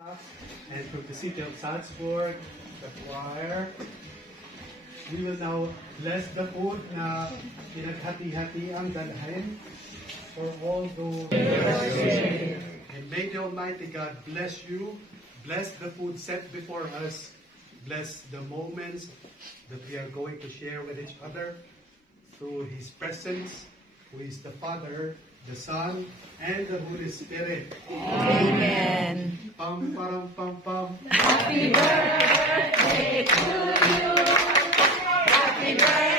And from the city of Salzburg, the choir. We will now bless the food na pinaghati-hati ang dalhin for all those. And may the Almighty God bless you, bless the food set before us, bless the moments that we are going to share with each other through His presence, who is the Father, the Son, and the Holy Spirit. Amen. Pam, param, pam, pam. Happy birthday to you. Happy birthday.